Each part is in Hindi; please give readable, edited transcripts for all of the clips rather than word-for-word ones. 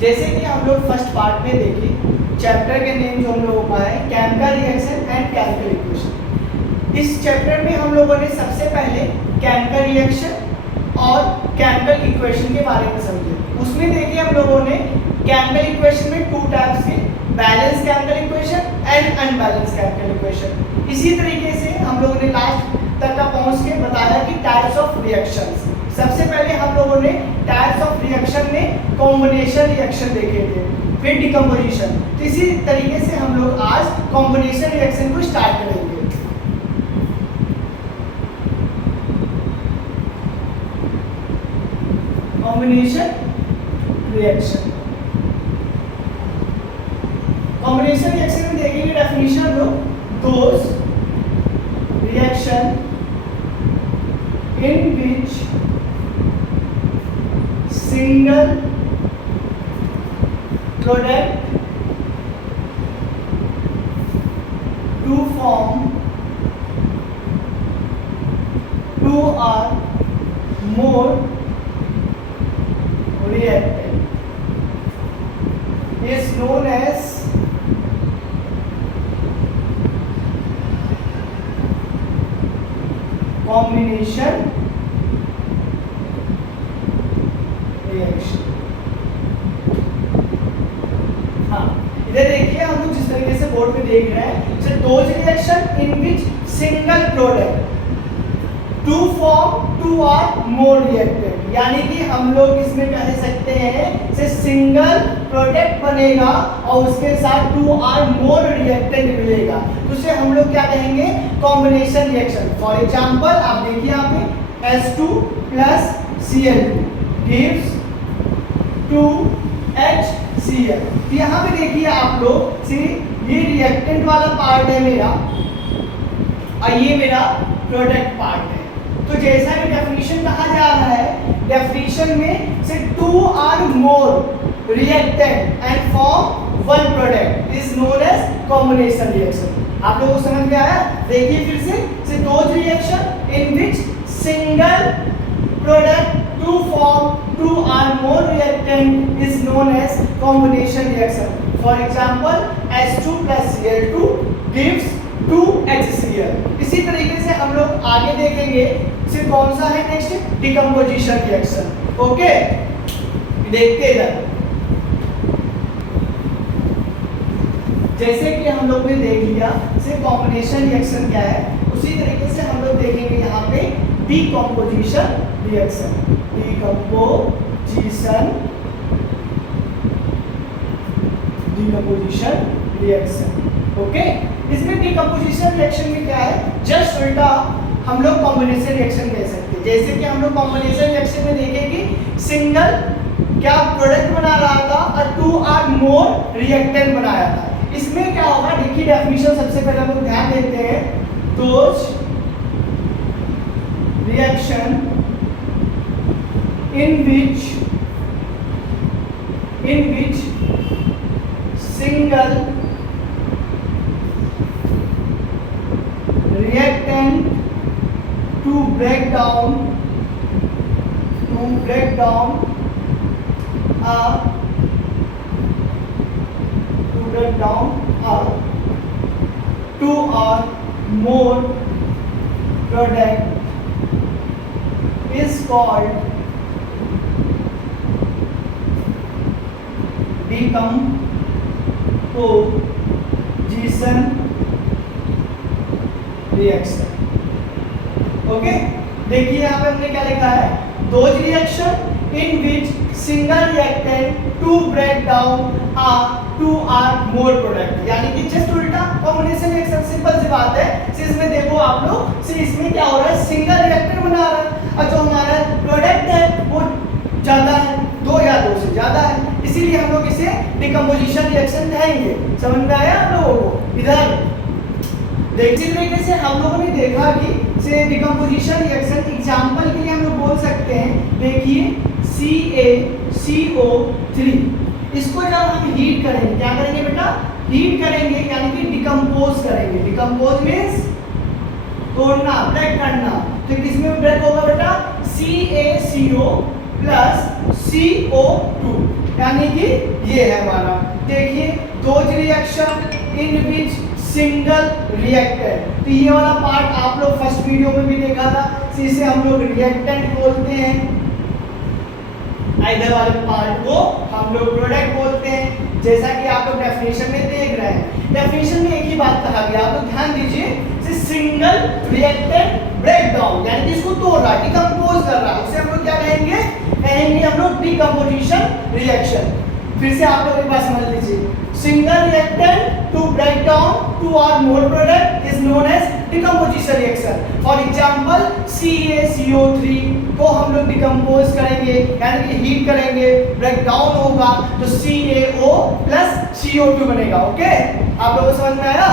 जैसे कि हम लोग फर्स्ट पार्ट में देखे, चैप्टर के नेम जो हम लोगों का है chemical reaction and chemical equation. इस चैप्टर में हम लोगों ने सबसे पहले केमिकल रिएक्शन और केमिकल इक्वेशन के बारे में समझे। उसमें देखिए हम लोगों ने केमिकल इक्वेशन में टू टाइप्स के, balance chemical equation and unbalance chemical equation. इसी तरीके से हम लोगों ने लास्ट तक का पहुंच के बताया कि टाइप्स ऑफ रिएक्शंस। सबसे पहले हम लोगों ने टाइप्स ऑफ रिएक्शन में कॉम्बिनेशन रिएक्शन देखे थे, फिर डिकम्पोजिशन। तो इसी तरीके से हम लोग आज कॉम्बिनेशन रिएक्शन को स्टार्ट करेंगे। कॉम्बिनेशन रिएक्शन, कॉम्बिनेशन रिएक्शन में देखेंगे definition low, those reaction in which single product to form two or more reactant is known as combination reaction. हाँ, इधर देखिए हम लोग जिस तरीके से बोर्ड पे देख रहे हैं, so those reaction in which single product to form two or more reactant, यानी कि हम लोग इसमें कह सकते हैं से सिंगल प्रोडक्ट बनेगा और उसके साथ टू और मोर रिएक्टेंट मिलेगा, तो उसे हम लोग क्या कहेंगे, कॉम्बिनेशन रिएक्शन। फॉर एग्जांपल आप देखिए यहाँ पे H2 plus Cl2 gives 2HCl। तो यहाँ पे देखिए आप लोग सी ये रिएक्टेंट वाला पार्ट है मेरा और ये मेरा प्रोडक्ट पार्ट है। तो जैसा कि डेफिनेशन कहा जा रहा है, डेफिनेशन में से to or more reactant and form one product is known as combination reaction। आप लोगों को समझ में आया? देखिए फिर से those reaction in which single product to form two or more reactant is known as combination reaction। For example, H2 plus Cl2 gives 2HCl। इसी तरीके से हम लोग आगे देखेंगे से कौन सा है नेक्स्ट, डिकम्पोजिशन रिएक्शन। ओके, देखते इधर। जैसे कि हम लोग ने देख लिया से कॉम्बिनेशन रिएक्शन क्या है, उसी तरीके से हम लोग देखेंगे यहाँ पे decomposition reaction. Decomposition reaction. Okay, इसमें डिकम्पोजिशन रिएक्शन में क्या है, जस्ट उल्टा हम लोग कॉम्बिनेशन रिएक्शन कह सकते हैं। जैसे कि हम लोग कॉम्बिनेशन रिएक्शन में देखेंगे सिंगल क्या प्रोडक्ट बना रहा था और टू और मोर रिएक्टेंट बनाया था। इसमें क्या होगा, देखिए डेफिनेशन सबसे पहले हम लोग ध्यान देते हैं, those reaction in which single reactant to break down two or more product is called decomposition reaction. Okay, देखिए यहाँ पे हमने क्या लिखा है, those reaction in which single reactant to break down two or more product, यानी कि जस्ट उल्टा कॉम्बिनेशन रिएक्शन। सिंपल सी बात है, इसमें देखो आप लोग, इसमें क्या हो रहा है, सिंगल रिएक्टेंट बना रहा है और जो हमारा प्रोडक्ट है वो ज्यादा है, दो या दो से ज्यादा है, इसीलिए हम लोग इसे डिकम्पोजिशन रिएक्शन कहेंगे। समझ में आया आप लोगों को? इधर देखिए तरीके से हम लोगों ने देखा कि से डिकम्पोजिशन रिएक्शन एग्जांपल के लिए हम लोग बोल सकते हैं। देखिए CaCO3, इसको जब हम हीट करेंगे, क्या करेंगे बेटा, हीट करेंगे, यानी कि डिकम्पोज करेंगे। डिकम्पोज मीन्स तोड़ना, ब्रेक करना। तो किसमें ब्रेक होगा बेटा, CaCO plus CO2। यानी कि ये है हमारा। देखिए those reaction in which single reactant, तो ये वाला पार्ट आप लोग फर्स्ट वीडियो में भी देखा था, इसे हम लोग रिएक्टेंट बोलते हैं, इधर वाले पार्ट को हम लोग प्रोडक्ट बोलते हैं। जैसा कि आप लोग डेफिनेशन में देख रहे हैं, डेफिनेशन में एक ही बात कहा गया, आप लोग ध्यान दीजिए, सिंगल रिएक्टेंट ब्रेक डाउन, यानी कि इसको तोड़ रहा, डिकम्पोज कर रहा, उसे हम लोग क्या कहेंगे, कहेंगे हम लोग डिकम्पोजिशन रिएक्शन। फिर से आप लोग एक बात समझ लीजिए, single reactant to break down two or more product is known as decomposition reaction. For example CaCO3 को हम लोग डिकम्पोज करेंगे, यानी कि हीट करेंगे, ब्रेक डाउन होगा तो CaO प्लस CO2 बनेगा। ओके, आप लोगों को समझ में आया?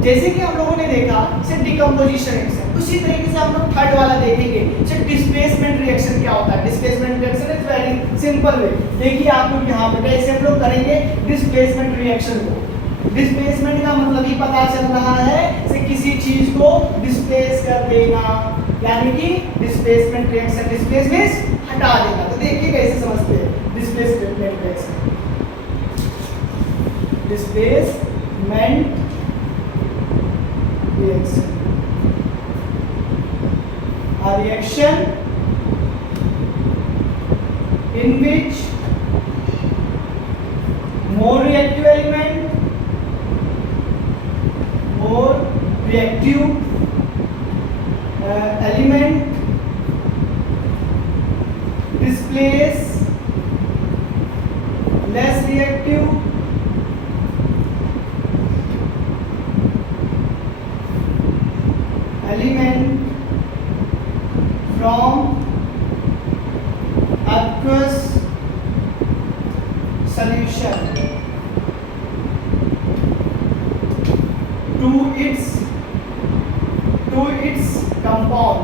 जैसे कि हम लोगों ने देखा सिर्फ डिकम्पोजिशन रिएक्शन, उसी तरीके से हम लोग थर्ड वाला देखेंगे, सिर्फ डिस्प्लेसमेंट रिएक्शन क्या होता है। Displacement reaction is very simple way. देखिए आप लोग यहाँ पे कैसे हम लोग करेंगे डिस्प्लेसमेंट रिएक्शन को। डिस्प्लेसमेंट का मतलब ही पता चल रहा है कि किसी चीज को डिस्प्लेस कर देना, यानी कि डिस्प्लेसमेंट रिएक्शन, डिस्प्लेस मींस हटा देना। तो देखिए कैसे समझते हैं displacement reaction. Displacement reaction, a reaction in which more reactive element, displace less reactive element from aqueous solution to its compound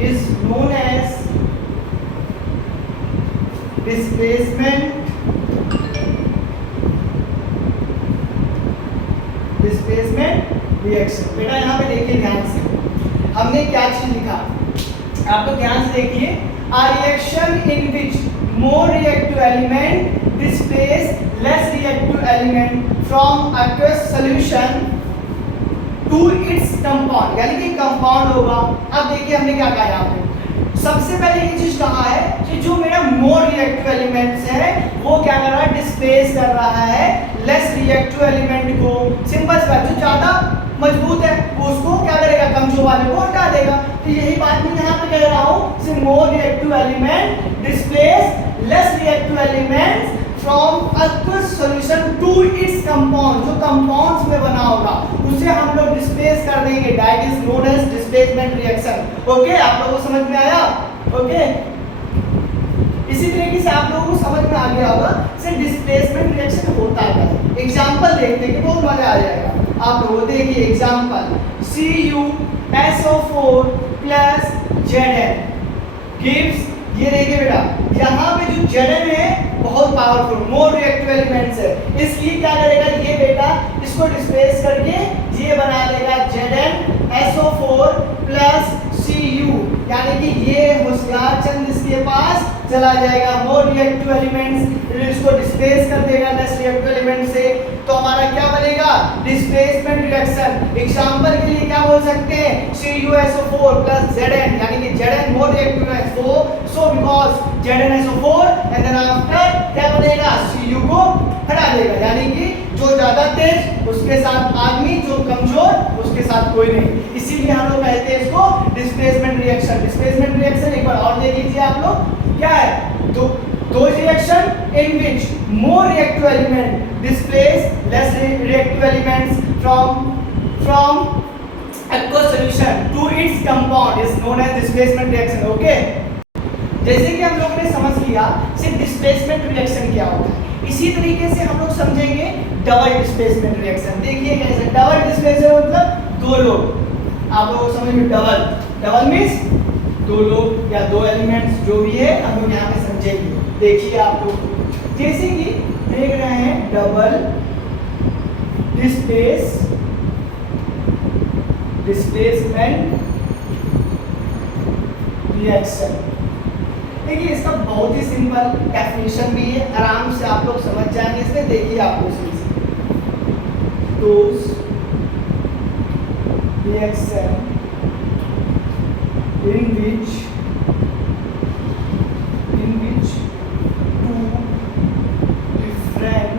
is known as displacement reaction. बेटा यहाँ पे देखिए ध्यान से, हमने क्या चीज लिखा, आप लोग ध्यान से देखिए, a reaction in which more reactive element displace less reactive element from aqueous solution to its compound, यानी कि कंपाउंड होगा। अब देखिए हमने क्या कहा यहाँ पे, सबसे पहले ये चीज कहा है कि जो मेरा मोर रिएक्टिव एलिमेंट्स है वो क्या कर रहा है, डिस्प्लेस कर रहा है लेस रिएक्टिव एलिमेंट को। सिंपल सा, जो ज्यादा मजबूत है वो उसको क्या करेगा, कमजोर वाले को हटा देगा। तो यही बात मैं यहाँ पे कह रहा हूँ, से more reactive element displace less reactive elements from aqueous solution to its compound, जो कंपाउंड्स में बना होगा उसे हम लोग डिस्प्लेस कर देंगे, that is known as displacement reaction. Okay, आप लोगों को समझ में आया? ओके, इसी तरीके से आप लोगों को समझ में आ गया होगा से डिस्प्लेसमेंट रिएक्शन होता है। एग्जांपल देखते हैं कि बहुत मजा आ जाएगा आप लोगों। देखिए example, CuSO4 plus Zn gives, ये देखिए बेटा यहाँ पे जो Zn है बहुत पावरफुल मोर रिएक्टिव एलिमेंट्स है, इसलिए क्या करेगा ये बेटा, इसको डिस्प्लेस करके ये बना देगा ZnSO4 plus Cu, यानी कि ये होशियार चंद इसके पास चला जाएगा, मोर रिएक्टिव एलिमेंट्स इसको डिस्प्लेस कर देगा लेस रिएक्टिव एलिमेंट से, तो हमारा क्या बनेगा, डिस्प्लेसमेंट रिएक्शन। एग्जांपल के लिए क्या बोल सकते हैं, CuSO4 plus Zn, यानी कि Zn मोर रिएक्टिव है, so because ZnSO4 and then after क्या बनेगा, Cu को हटा देगा, यानी कि जो ज्यादा तेज उसके साथ आदमी, जो कमजोर उसके साथ कोई नहीं। इसीलिए हम लोग कहते हैं इसको डिस्प्लेसमेंट रिएक्शन। डिस्प्लेसमेंट रिएक्शन एक बार और देख लीजिए आप लोग, क्या है, तो those reaction in which more reactive element displace less reactive elements from aqueous solution to its compound is known as displacement reaction। okay, जैसे कि हम लोगों ने समझ लिया सिर्फ डिस्प्लेसमेंट रिएक्शन क्या होता है, इसी तरीके से हम लोग समझेंगे डबल डिस्प्लेसमेंट रिएक्शन। देखिए कैसे, डबल डिस्प्लेसमेंट मतलब दो लोग, आप लोगों को समझ में, डबल मींस दो लोग या दो एलिमेंट्स, जो भी है हम लोग यहाँ पे समझेंगे। देखिए आप लोग जैसे कि देख रहे हैं डबल डिस्प्लेसमेंट रिएक्शन, देखिए इसका बहुत ही सिंपल डेफिनेशन भी है, आराम से आप लोग समझ जाएंगे इसमें। देखिए आपको those reaction in which two different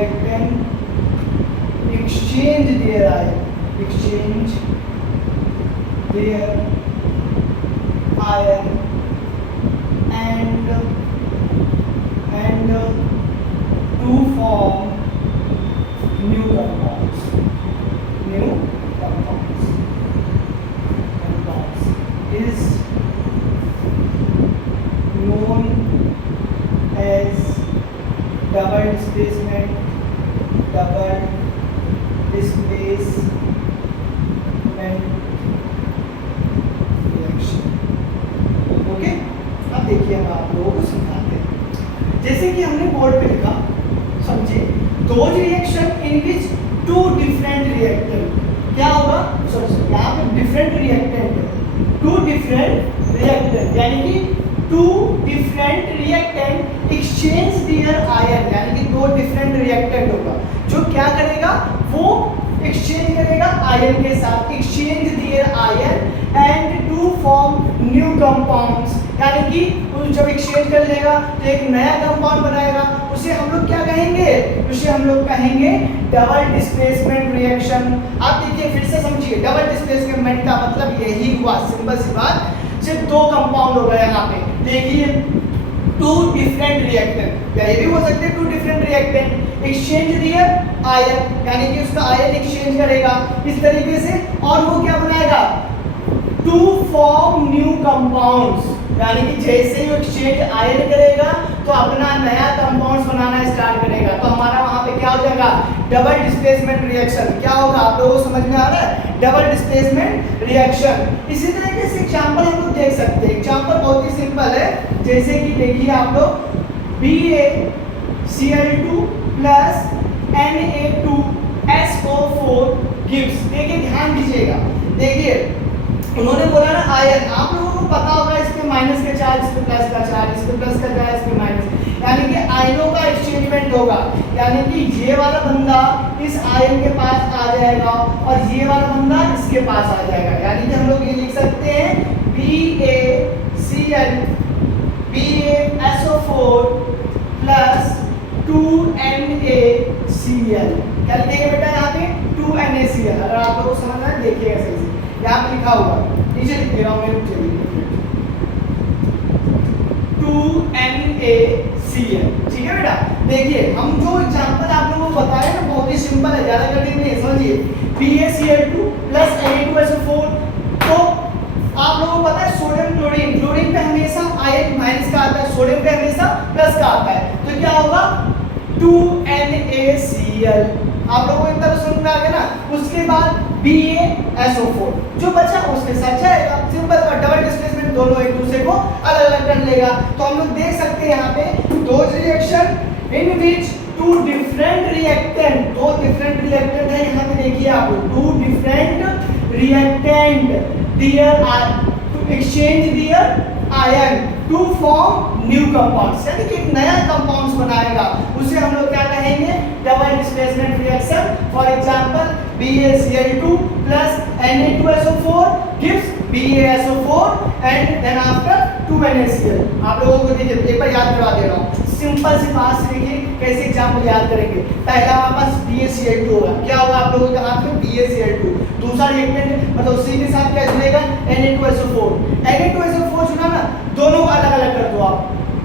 reactant exchange their ion and to form new compounds is known as double displacement reaction। Okay, अब देखिए हम आप लोगों को समझाते हैं। जैसे कि हमने बोर्ड पे लिखा, समझे, those reaction in which two different reactant, क्या होगा, यहाँ पे डिफरेंट रिएक्टेंट है, टू डिफरेंट रिएक्टेंट यानी कि two different reactant exchange their ion, यानी कि दो डिफरेंट रिएक्टेंट होगा जो क्या करेगा, वो एक्सचेंज करेगा आयन के साथ, exchange their ion and to form new compounds, यानी कि जब एक्सचेंज कर लेगा तो एक नया कंपाउंड बनाएगा, उसे हम लोग क्या कहेंगे, उसे हम लोग कहेंगे डबल डिस्प्लेसमेंट रिएक्शन। आप देखिए फिर से समझिए, डबल डिस्प्लेसमेंट का मतलब यही हुआ, सिंपल सी बात, सिर्फ दो कंपाउंड हो गए यहाँ पे। देखिए टू डिफरेंट रिएक्टेंट, या ये भी हो सकते हैं टू डिफरेंट रिएक्टेंट एक्सचेंज दिया आयन, यानी कि उसका आयन एक्सचेंज करेगा इस तरीके से, और वो क्या बनाएगा, टू फॉर्म न्यू कंपाउंड्स, यानी कि जैसे ही एक्सचेंज आयन करेगा तो अपना नया कंपाउंड्स बनाना स्टार्ट करेगा, तो हमारा वहां पे क्या हो जाएगा, डबल डिस्प्लेसमेंट रिएक्शन। क्या होगा, आप लोगों को समझ में आ रहा है, डबल डिस्प्लेसमेंट रिएक्शन। इसी तरीके से एग्जांपल हम लोग देख सकते हैं, एग्जांपल बहुत ही सिंपल है, जैसे कि देखिए आप लोग BaCl2 प्लस Na2SO4 गिव्स, देखिए ध्यान दीजिएगा, देखिए उन्होंने बोला ना आयन, आप लोगों को पता होगा इस पे माइनस का चार्ज, इस पे प्लस का चार्ज, इस पे प्लस का चार्ज, इस पे माइनस, यानी कि आयनों का एक्सचेंजमेंट होगा, यानी कि ये वाला बंदा इस आयन के पास आ जाएगा और ये वाला बंदा इसके पास आ जाएगा, यानी कि हम लोग ये लिख सकते हैं BaSO4 प्लस 2NaCl, क्या लिखेंगे बेटा यहाँ पे 2NaCl, अगर आप लोगों को समझ में देखिएगा सही से, यहाँ पे लिखा होगा, नीचे लिख दे रहा हूँ मैं, 2NaCl, ठीक है बेटा। देखिए हम जो एग्जांपल आप लोगों को बताए ना बहुत ही सिंपल है, ज्यादा कठिन नहीं है, समझिए BaCl2 प्लस Na2SO4, तो आप लोगों को पता है सोडियम क्लोरीन, क्लोरीन पे हमेशा आयन माइनस का आता है, सोडियम पे हमेशा प्लस का आता है, तो क्या होगा 2NaCl, आप लोगों को इतना समझ में आ गया ना। उसके बाद BaSO4 जो बचा उसके साथ जाएगा, सिंपल बात, डबल डिस्प्लेसमेंट दोनों एक दूसरे को अलग अलग कर लेगा, तो हम लोग देख सकते हैं यहाँ पे those reaction in which two different reactant, दो डिफरेंट रिएक्टेंट है यहाँ पे, देखिए आप two different reactant there are to exchange their ion to form new compounds, यानी कि एक नया कंपाउंड्स बनाएगा, उसे हम लोग क्या कहेंगे, double displacement reaction. For example BaCl2 plus Na2SO4 gives BaSO4 and then after 2NaCl। आप लोगों को देखिए एक बार याद करवा दे रहा हूँ, सिंपल सी बात से देखिए कैसे एग्जांपल याद करेंगे। पहला हमारे पास BaCl2 होगा, क्या होगा आप लोगों के हाथ में BaCl2, दूसरा रिएक्टेंट मतलब उसी के साथ क्या जुड़ेगा Na2SO4, Na2SO4 जुड़ा ना, दोनों को अलग अलग कर दो आप,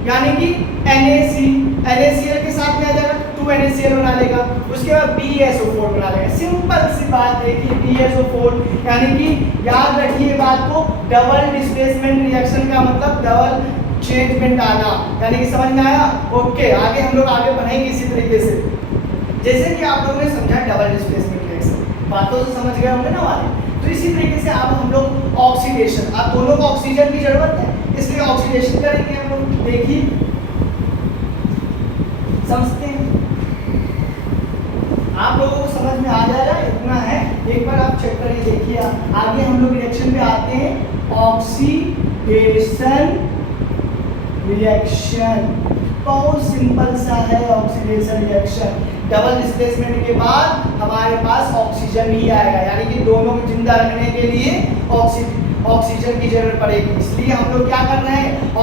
यानी कि NaCl के साथ में आ जाएगा 2NaCl बना लेगा, उसके बाद BaSO4 बना लेगा, सिंपल सी बात है कि BaSO4, यानी कि याद रखिए बात को, डबल डिस्प्लेसमेंट रिएक्शन का मतलब डबल चेंजमेंट आना, यानी कि समझ में आया। ओके, आगे हम लोग आगे बढ़ेंगे इसी तरीके से, जैसे कि आप लोगों ने समझा डबल डिस्प्लेसमेंट रिएक्शन, बातों से समझ गए होंगे ना हमारे, तो इसी तरीके से अब हम लोग ऑक्सीडेशन, अब दोनों को ऑक्सीजन की जरूरत है इसलिए ऑक्सीडेशन करेंगे हम लोग। देखिए समझते हैं, आप लोगों को समझ में आ जाएगा, इतना है। एक बार आप चेक करिए, देखिए आगे हम लोग रिएक्शन पे आते हैं। ऑक्सीडेशन रिएक्शन बहुत सिंपल सा है। ऑक्सीडेशन रिएक्शन डबल डिस्प्लेसमेंट के बाद हमारे पास ऑक्सीजन ही आएगा, यानी कि दोनों को जिंदा रखने के लिए ऑक्सीजन की जरूरत पड़ेगी। इसलिए हम लोग क्या कर रहे हैं,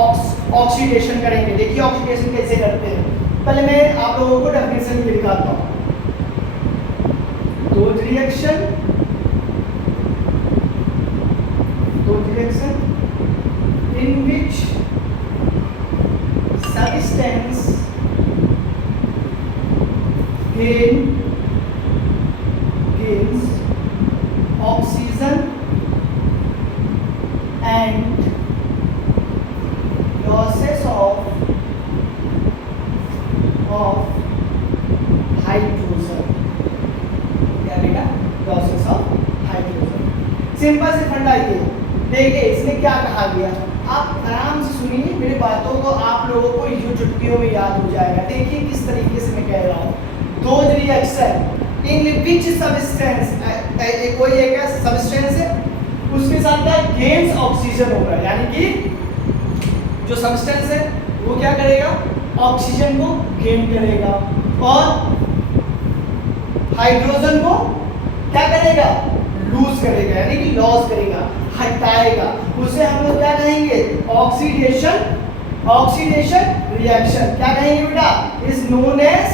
ऑक्सीडेशन करेंगे। देखिए ऑक्सीडेशन कैसे करते हैं, पहले मैं आप लोगों को डेफिनेशन भी दिखाता हूँ। Those reaction in which substance gains oxygen and losses of hydrogen। क्या बेटा, लॉसेस ऑफ हाइड्रोजन। सिंपल से फंडा ये देखिए, इसमें क्या कहा गया, आप आराम से सुनिए मेरी बातों को, आप लोगों को यूं चुटकियों में याद हो जाएगा। देखिए किस तरीके से मैं कह रहा हूँ। दो रिएक्शन इन विच सब्सटेंस, कोई एक सब्सटेंस है, उसके साथ क्या गेन्स ऑक्सीजन होगा, यानी कि जो सब्सटेंस है वो क्या करेगा, ऑक्सीजन को गेन करेगा और हाइड्रोजन को क्या करेगा, लूज करेगा, यानी कि लॉस करेगा, हटाएगा। उसे हम लोग क्या कहेंगे, ऑक्सीडेशन रिएक्शन। क्या कहेंगे बेटा, इज नोन एज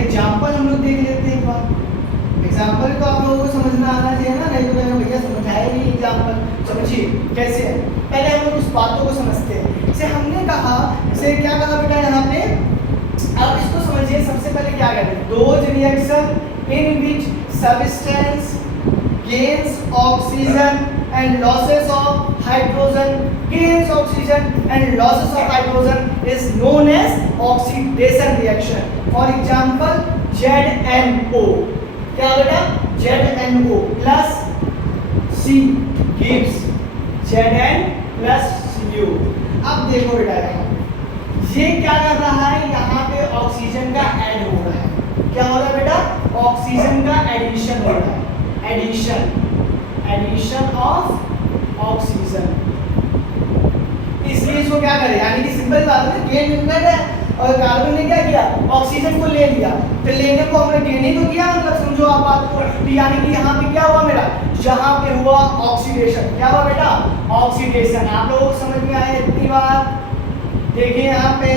एग्जाम्पल हम लोग देख लेते हैं एक बार। एग्जाम्पल तो आप लोगों को समझना आना चाहिए ना, नहीं तो भैया समझाए नहीं एग्जाम्पल। समझिए कैसे है, पहले हम लोग उस बातों को समझते हैं। जैसे हमने कहा, जैसे क्या कहा बेटा यहाँ पे, अब इसको समझिए। सबसे पहले क्या करें, those reaction in which substance gains oxygen and losses of hydrogen, gains oxygen and losses of hydrogen is known as oxidation reaction. For example, ZNO, क्या बेटा, ZNO plus C gives Zn plus Cu। अब देखो बेटा यहाँ ये क्या कर रहा है, यहाँ पे ऑक्सीजन का ऐड हो रहा है। क्या हो रहा है बेटा, ऑक्सीजन का एडिशन हो रहा है, एडिशन ऑफ ऑक्सीजन। इसलिए इसको क्या करें, यानी कि सिंपल बात है, गेन इनमें है और कार्बन ने क्या किया, ऑक्सीजन को ले लिया। तो लेने को हमने गेन ही तो किया, मतलब समझो आप बात को। यानी कि यहाँ पे क्या हुआ मेरा, यहाँ पे हुआ ऑक्सीडेशन। क्या हुआ बेटा, ऑक्सीडेशन। आप लोगों को समझ में आया इतनी बात। देखिए यहाँ पे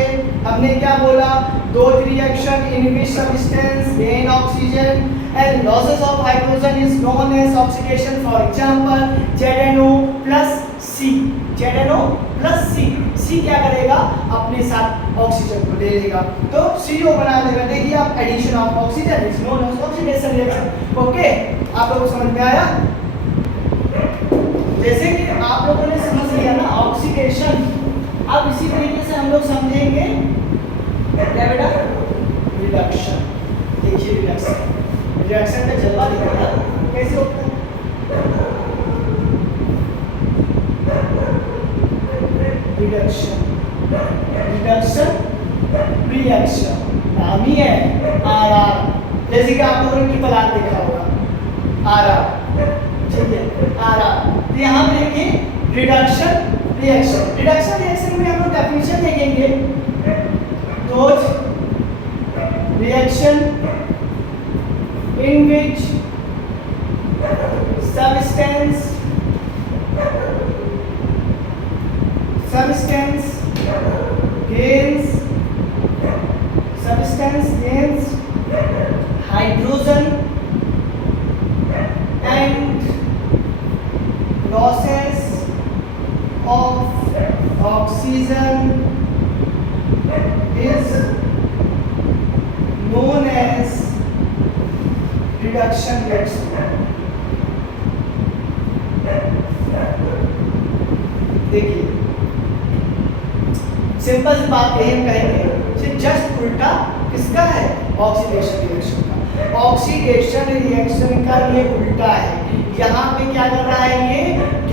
हमने क्या बोला, दो reaction in which substance gain oxygen and losses of hydrogen is known as oxidation। For example, ZNO plus C, ZNO plus C, C क्या करेगा, अपने साथ ऑक्सीजन को ले लेगा तो CO बना देगा। देखिए आप, addition of oxygen is known as oxidation reaction. Okay, आप लोगों को समझ में आया। जैसे कि आप लोगों ने समझ लिया ना ऑक्सीडेशन, अब इसी तरीके से हम लोग समझेंगे क्या बेटा, रिडक्शन। देखिए रिएक्शन का जलवा दिखाया कैसे होता है। रिडक्शन रिएक्शन नाम ही है RR। जैसे कि आप लोगों ने ट्रिपल R देखा होगा, RR, ठीक है, RR। तो यहाँ पे देखिए रिडक्शन रिएक्शन में हम लोग डेफिनेशन देखेंगे। Those reaction in which substance gains hydrogen and losses of oxygen is known as reduction reaction. देखिए सिंपल सी बात यही हम कहेंगे, जस्ट उल्टा किसका है, ऑक्सीडेशन रिएक्शन का। ऑक्सीडेशन रिएक्शन का ये उल्टा है। यहाँ पे क्या कर रहा है,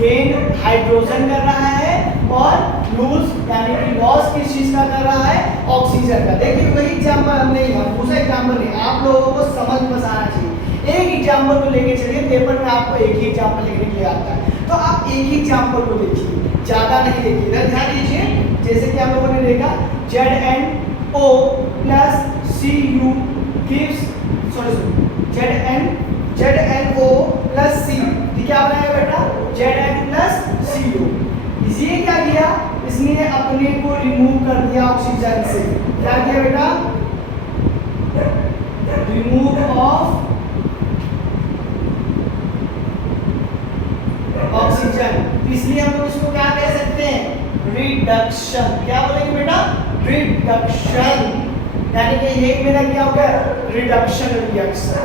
ये गेन हाइड्रोजन कर रहा है और लूज यानी कि लॉस किस चीज का कर रहा है, ऑक्सीजन का। देखिए वही एग्जांपल हमने यहाँ दूसरा एग्जांपल नहीं, आप लोगों को समझ में आना चाहिए। एक एग्जांपल को लेके चलिए, पेपर में आपको एक ही एग्जांपल लिखने के लिए आता है, तो आप एक ही एग्जांपल को देखिए, ज्यादा नहीं देखिए। इधर ध्यान दीजिए, जैसे कि आप लोगों ने देखा ZnO plus Cu gives ZnO plus C, ये क्या बनाएगा बेटा, Zn plus Cu। इसी क्या किया, इसने अपने को रिमूव कर दिया ऑक्सीजन से। क्या किया बेटा, रिमूव ऑफ ऑक्सीजन, इसलिए हम लोग इसको क्या कह सकते हैं, रिडक्शन। क्या बोलेंगे बेटा, रिडक्शन, यानी कि ये मेरा क्या हो गया, रिडक्शन रिएक्शन।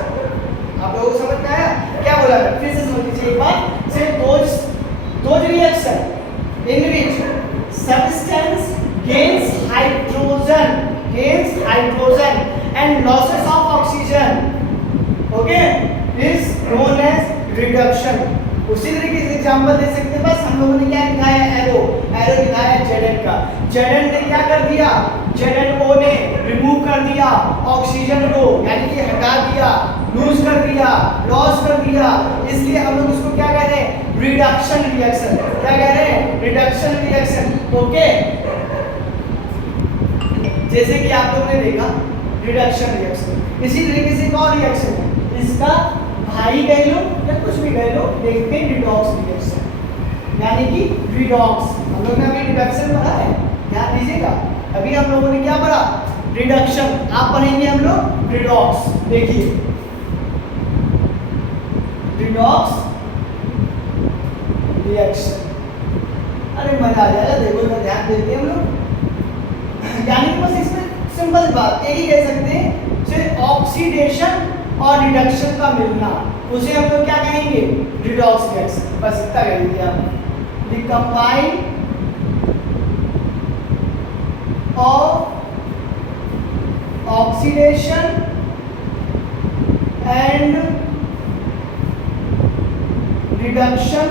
आप लोगों को समझ में आया क्या बोला है, फिर से समझ लीजिए एक बार से। Those reaction in which substance gains hydrogen and losses of oxygen, okay, is known as reduction। उसी तरीके से एग्जांपल दे सकते हैं, बस हम लोगों ने क्या लिखा है, एरो लिखा है Zn का। Zn ने क्या कर दिया, ZnO ने रिमूव कर दिया ऑक्सीजन को, यानी कि हटा दिया, लूज कर दिया, लॉस कर दिया, इसलिए हम लोग इसको क्या कह रहे हैं, रिडक्शन रिएक्शन। क्या कह रहे हैं, रिडक्शन रिएक्शन, ओके। जैसे कि आप लोगों ने देखा रिडक्शन रिएक्शन, इसी तरीके से एक और रिएक्शन है, इसका भाई कह लो या कुछ भी कह लो, देखते हैं रिडॉक्स रिएक्शन, यानी कि रिडॉक्स। हम लोग ने अभी रिडक्शन पढ़ा है, ध्यान दीजिएगा। अभी हम लोगों ने क्या पढ़ा, रिडक्शन, आप पढ़ेंगे हम लोग रिडॉक्स। देखिए रिडॉक्स रिएक्शन, अरे मजा आ जाएगा, देखो ना, ध्यान देते हैं हम लोग। यानी कि बस इसमें सिंपल बात एक ही कह सकते हैं, सिर्फ ऑक्सीडेशन और रिडक्शन का मिलना, उसे हम लोग क्या कहेंगे, रिडॉक्स रिएक्शन। बस इतना कह दीजिए आप, the combined of oxidation and reduction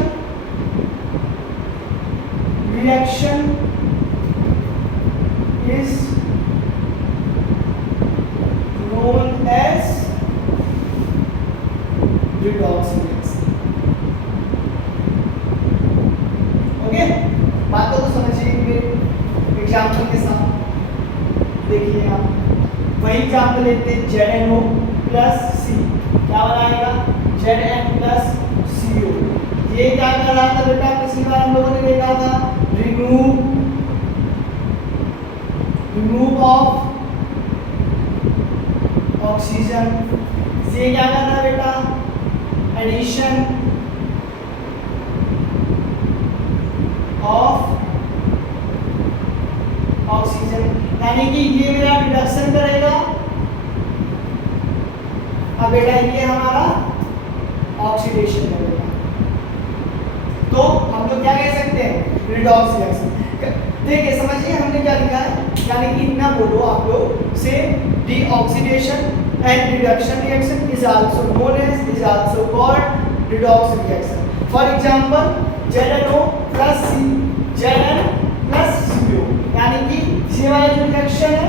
reaction is known as redox reaction। Okay, बातों को समझिए एग्जाम्पल के साथ। देखिए आप वही एग्जाम्पल लेते हैं, ZnO plus C, क्या बनाएगा, Zn plus Cu। ये क्या कर रहा था बेटा, पिछली बार हम लोगों ने देखा था, रिमूव ऑफ ऑक्सीजन। ये क्या कर रहा है बेटा, एडिशन ऑफ ऑक्सीजन, यानी कि ये मेरा रिडक्शन करेगा, अब बेटा ये हमारा ऑक्सीडेशन करेगा। तो हम लोग क्या कह सकते हैं, रिडॉक्स रिएक्शन। देखिए समझिए हमने क्या लिखा है, यानी कि इतना बोलो आप लोग से, deoxidation and reduction reaction is also known as, is also called redox reaction. For example ZnO plus C, Zn plus Cu, यानी कि ये वाला जो रिएक्शन है,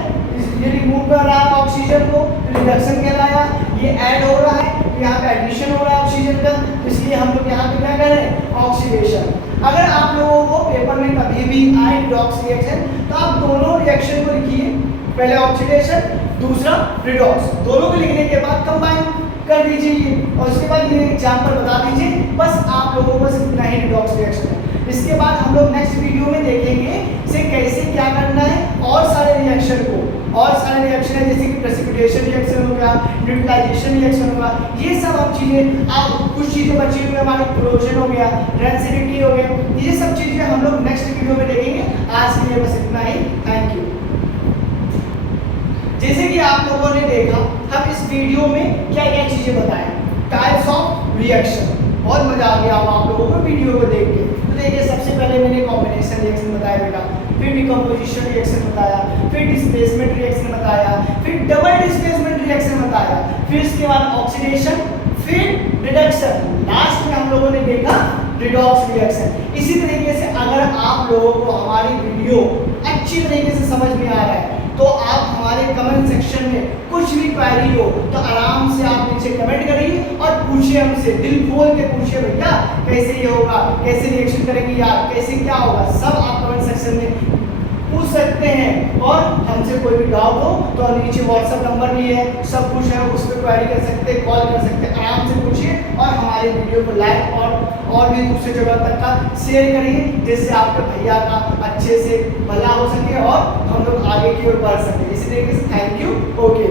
ये रिमूव कर रहा है ऑक्सीजन को, रिडक्शन कहलाया, ये ऐड हो रहा है, यहाँ पे एडिशन हो रहा है ऑक्सीजन का, इसलिए हम लोग यहाँ पे क्या कर रहे हैं, ऑक्सीडेशन। अगर आप लोगों को पेपर में कभी भी आए रिडॉक्स रिएक्शन, तो आप दोनों रिएक्शन को लिखिए, पहले ऑक्सीडेशन, दूसरा रिडॉक्स, दोनों को लिखने के बाद कंबाइन कर दीजिए और उसके बाद ये एग्जांपल बता दीजिए। बस आप लोगों को बस इतना ही रिडॉक्स रिएक्शन है। इसके बाद हम लोग नेक्स्ट वीडियो में देखेंगे से कैसे क्या करना है, और सारे रिएक्शन को, और सारे रिएक्शन है जैसे कि प्रेसिपिटेशन रिएक्शन हो गया, न्यूट्रलाइजेशन रिएक्शन होगा, ये सब अब चीजें, आप कुछ चीजें बची हुई हमारी क्लोजन हो गया, रेंसिडिटी हो गया, ये सब चीजें हम लोग नेक्स्ट वीडियो में देखेंगे। आज के लिए बस इतना ही, थैंक यू। जैसे कि आप लोगों ने देखा, हम इस वीडियो में क्या क्या चीजें बताएं, टाइप्स ऑफ रिएक्शन, बहुत मजा आ गया आप लोगों को वीडियो को देख के। तो देखिए सबसे पहले मैंने कॉम्बिनेशन रिएक्शन बताया बेटा, फिर डिकम्पोजिशन रिएक्शन बताया, फिर डिस्प्लेसमेंट रिएक्शन बताया, फिर डबल डिस्प्लेसमेंट रिएक्शन बताया, फिर इसके बाद ऑक्सीडेशन, फिर रिडक्शन, लास्ट में हम लोगों ने देखा रिडॉक्स रिएक्शन। इसी तरीके से अगर आप लोगों को हमारी वीडियो अच्छी तरीके से समझ में आ रहा है तो आप हमारे कमेंट सेक्शन में कुछ भी क्वेरी हो तो आराम से आप नीचे कमेंट करिए और पूछिए हमसे, दिल खोल के पूछिए भैया कैसे ये होगा, कैसे रिएक्शन करेंगे यार, कैसे क्या होगा, सब आप कमेंट सेक्शन में पूछ सकते हैं। और हमसे कोई भी डाउट हो तो नीचे व्हाट्सएप नंबर भी है, सब कुछ है, उस पर क्वेरी कर सकते हैं, कॉल कर सकते हैं, आराम से पूछिए और हमारे वीडियो को लाइक और भी दूसरे जगह तक का शेयर करिए जिससे आपके भैया का अच्छे से भला हो सके और हम लोग आगे की ओर बढ़ सके। इसी तरीके से थैंक यू। ओके।